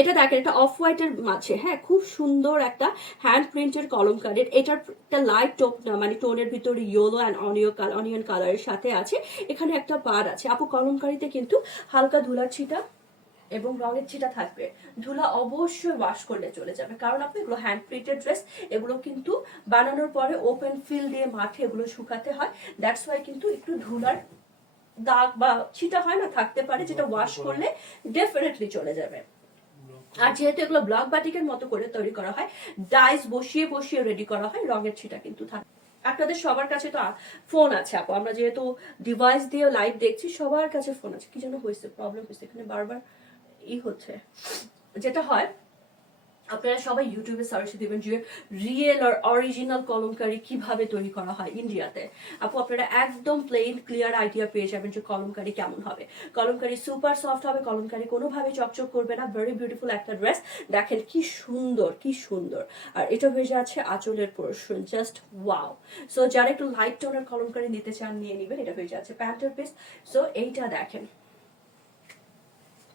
এটা দেখেন, এটা অফ হোয়াইটের মাঝে, হ্যাঁ, খুব সুন্দর একটা হ্যান্ড প্রিন্টের কলমকারীর। এটার একটা লাইট মানে টোনের ভিতরে ইয়েলো অ্যান্ড অনিয়ন কালারের সাথে আছে। এখানে একটা পাড় আছে আপু। কলমকারীতে কিন্তু হালকা ধুলার ছিটা এবং রঙের ছিটা থাকবে। ধুলা অবশ্যই ওয়াশ করলে চলে যাবে, কারণ আপনি এগুলো হ্যান্ড প্রিন্টেড ড্রেস, এগুলো কিন্তু বানানোর পরে ওপেন ফিল দিয়ে মাঠে এগুলো শুকাতে হয়। দ্যাটস ওয়াই কিন্তু একটু ধুলার দাগ বা ছিটা হয় না, থাকতে পারে, যেটা ওয়াশ করলে ডেফিনেটলি চলে যাবে। আর যেহেতু এগুলো ব্লক বাটিকের মতো করে তৈরি করা হয়, ডাইস বসিয়ে বসিয়ে রেডি করা হয়, রঙের ছিটা কিন্তু থাকে। আপনাদের সবার কাছে তো ফোন আছে আপু, আমরা যেহেতু ডিভাইস দিয়ে লাইভ দেখছি, সবার কাছে ফোন আছে। কি যেন হয়েছে, প্রবলেম হয়েছে এখানে, বারবার হচ্ছে। যেটা হয়, আপনারা সবাই ইউটিউবে সার্চ দিবেন যে রিয়েল আর অরিজিনাল কলমকারি কিভাবে তৈরি করা হয় ইন্ডিয়াতে। আপু আপনারা একদম প্লেন ক্লিয়ার আইডিয়া পেয়ে যাবেন যে কলমকারি কেমন হবে। কলমকারি সুপার সফট হবে, কলমকারি কোনোভাবে চকচক করবে না। ভেরি বিউটিফুল একটা ড্রেস, দেখেন কি সুন্দর, কি সুন্দর। আর এটা হয়ে যাচ্ছে আঁচলের পোর্শন, জাস্ট ওয়াও। সো যারা একটু লাইট টোনের কলমকারি নিতে চান নিয়ে নিবেন। এটা হয়ে যাচ্ছে প্যান্টের পিস। সো এইটা দেখেন,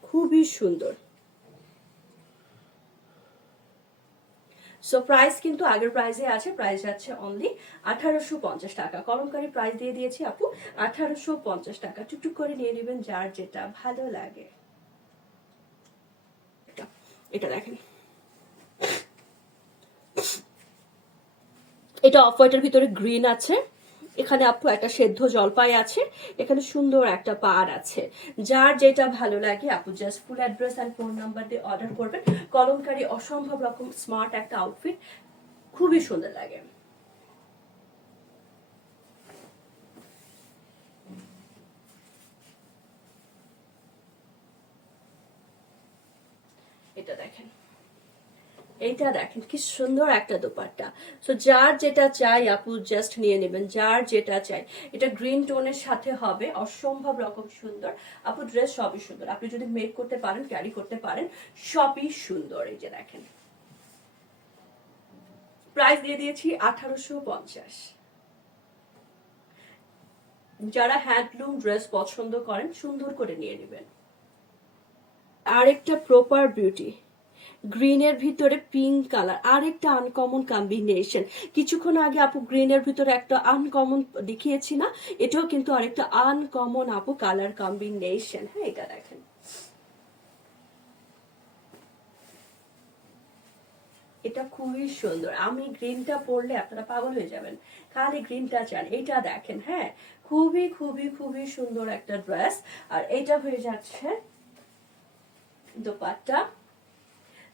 খুবই সুন্দর। সো প্রাইস কিন্তু আগের প্রাইসে আছে, প্রাইস যাচ্ছে অনলি 1850 টাকা। কলমকারি প্রাইস দিয়ে দিয়েছি আপু 1850 টাকা। টুকটুক করে নিয়ে নেবেন যার যেটা ভালো লাগে। এটা দেখেন, এটা অফ হোয়াইটের ভিতরে গ্রিন আছে। এখানে আপু একটা সেদ্ধ জলপাই আছে, এখানে সুন্দর একটা পাড় আছে। যার যেটা ভালো লাগে আপু just full address and phone number দিয়ে অর্ডার করবেন। কলমকারি অসম্ভব রকম স্মার্ট একটা আউটফিট, খুবই সুন্দর লাগে। এটা দেখেন, এইটা দেখেন কি সুন্দর একটা দোপাট্টা। সো যার যেটা চাই আপু জাস্ট নিয়ে নেবেন, যার যেটা চাই। এটা গ্রিন টোনের সাথে হবে, অসম্ভব রকম সুন্দর আপু। ড্রেস সবই সুন্দর, আপনি যদি মেক করতে পারেন, ক্যারি করতে পারেন, সবই সুন্দর। এই যে দেখেন, প্রাইস দিয়ে দিয়েছি 1850। যারা হ্যান্ডলুম ড্রেস পছন্দ করেন সুন্দর করে নিয়ে নেবেন। আরেকটা প্রপার বিউটি, গ্রিনের ভিতরে পিঙ্ক কালার, আরেকটা আনকমন কম্বিনেশন। কিছুক্ষণ আগে আপু গ্রিনের ভিতরে একটা আনকমন দেখিয়েছি না, এটাও কিন্তু আরেকটা আনকমন আপু কালার কম্বিনেশন। হ্যাঁ, এটা দেখেন, এটা খুবই সুন্দর। আমি গ্রিনটা পরলে আপনারা পাগল হয়ে যাবেন, খালি গ্রিনটা চান। এটা দেখেন, হ্যাঁ, খুবই খুবই খুবই সুন্দর একটা ড্রেস। আর এটা হয়ে যাচ্ছে দোপাট্টা।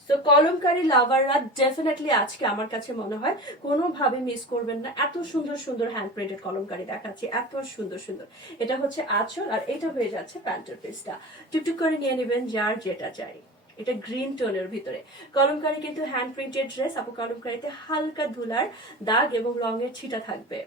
সো কলমকারি লাভাররা ডেফিনেটলি আজকে আমার কাছে মনে হয় কোনোভাবে মিস করবেন না। এত সুন্দর সুন্দর হ্যান্ড প্রিন্টেড কলমকারি দেখাচ্ছি, এত সুন্দর সুন্দর। এটা হচ্ছে আঁচল, আর এটা হয়ে যাচ্ছে প্যান্টের পিসটা। টুকটুক করে নিয়ে নেবেন যার যেটা চাই। এটা গ্রিন টোনের ভিতরে কলমকারি, কিন্তু হ্যান্ড প্রিন্টেড ড্রেস আপু। কলমকারিতে হালকা ধুলার দাগ এবং রঙের ছিটা থাকবে।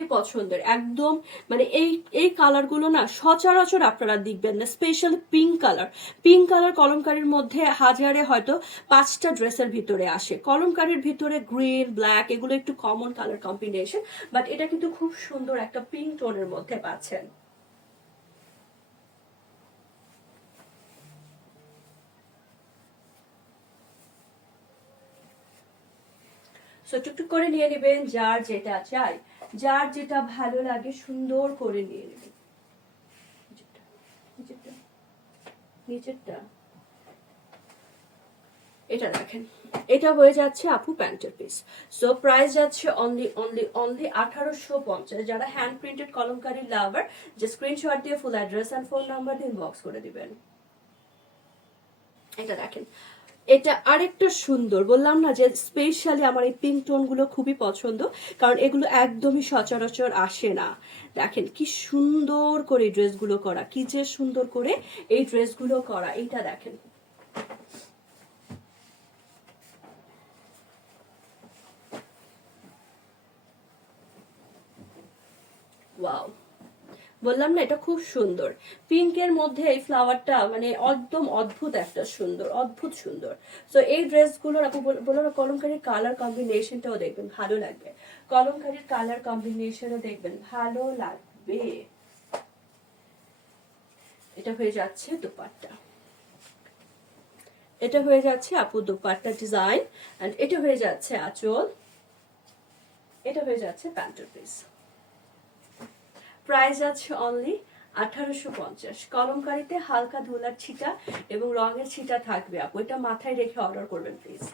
পছন্দের একদম, মানে এই এই কালার গুলো না সচরাচর আপনারা দেখবেন না। Special pink colour, pink colour কলমকারির মধ্যে হাজারে হয়তো 5টা ড্রেসের ভিতরে আসে। কলমকারির ভিতরে গ্রিন, ব্ল্যাক এগুলো একটু কমন কালার কম্বিনেশন, বাট এটা কিন্তু খুব সুন্দর একটা পিঙ্ক টোনের মধ্যে পাচ্ছেন। সো টুকটুক করে নিয়ে নেবেন যার যেটা চাই, যার যেটা ভালো লাগে সুন্দর করে নিয়ে নেবেন। নিচেরটা এটা দেখেন, এটা হয়ে যাচ্ছে আপু প্যান্টের পিস। সো প্রাইস যাচ্ছে অনলি অনলি অনলি 1850। যারা হ্যান্ড প্রিন্টেড কলমকারি লাভার, যে স্ক্রিনশট দিয়ে full address and phone number দিয়ে ইনবক্স করে দিবেন। এটা দেখেন, এটা আরেকটা সুন্দর, বললাম না যে স্পেশালি আমার এই পিঙ্ক টোন গুলো খুবই পছন্দ, কারণ এগুলো একদমই সচরাচর আসে না। দেখেন কি সুন্দর করে ড্রেসগুলো করা, কি যে সুন্দর করে এই ড্রেসগুলো করা। এইটা দেখেন, ওয়াও। বললাম না এটা খুব সুন্দর। পিঙ্কের মধ্যে এই ফ্লাওয়ারটা মানে একদম অদ্ভুত একটা সুন্দর, অদ্ভুত সুন্দর। তো এই ড্রেসগুলোর আপু বললাম কলমকারীর কালার কম্বিনেশনটাও দেখবেন ভালো লাগবে। কলমকারীর কালার কম্বিনেশনও দেখবেন ভালো লাগবে। এটা হয়ে যাচ্ছে দোপাট্টা। এটা হয়ে যাচ্ছে আপু দোপাট্টা ডিজাইন, এন্ড এটা হয়ে যাচ্ছে আঁচল, এটা হয়ে যাচ্ছে প্যান্টের পিস। প্রাইস আছে অনলি 1850। কলমকারিতে হালকা ধুলার ছিটা এবং রঙের ছিটা থাকবে আপু, এটা মাথায় রেখে অর্ডার করবেন প্লিজ।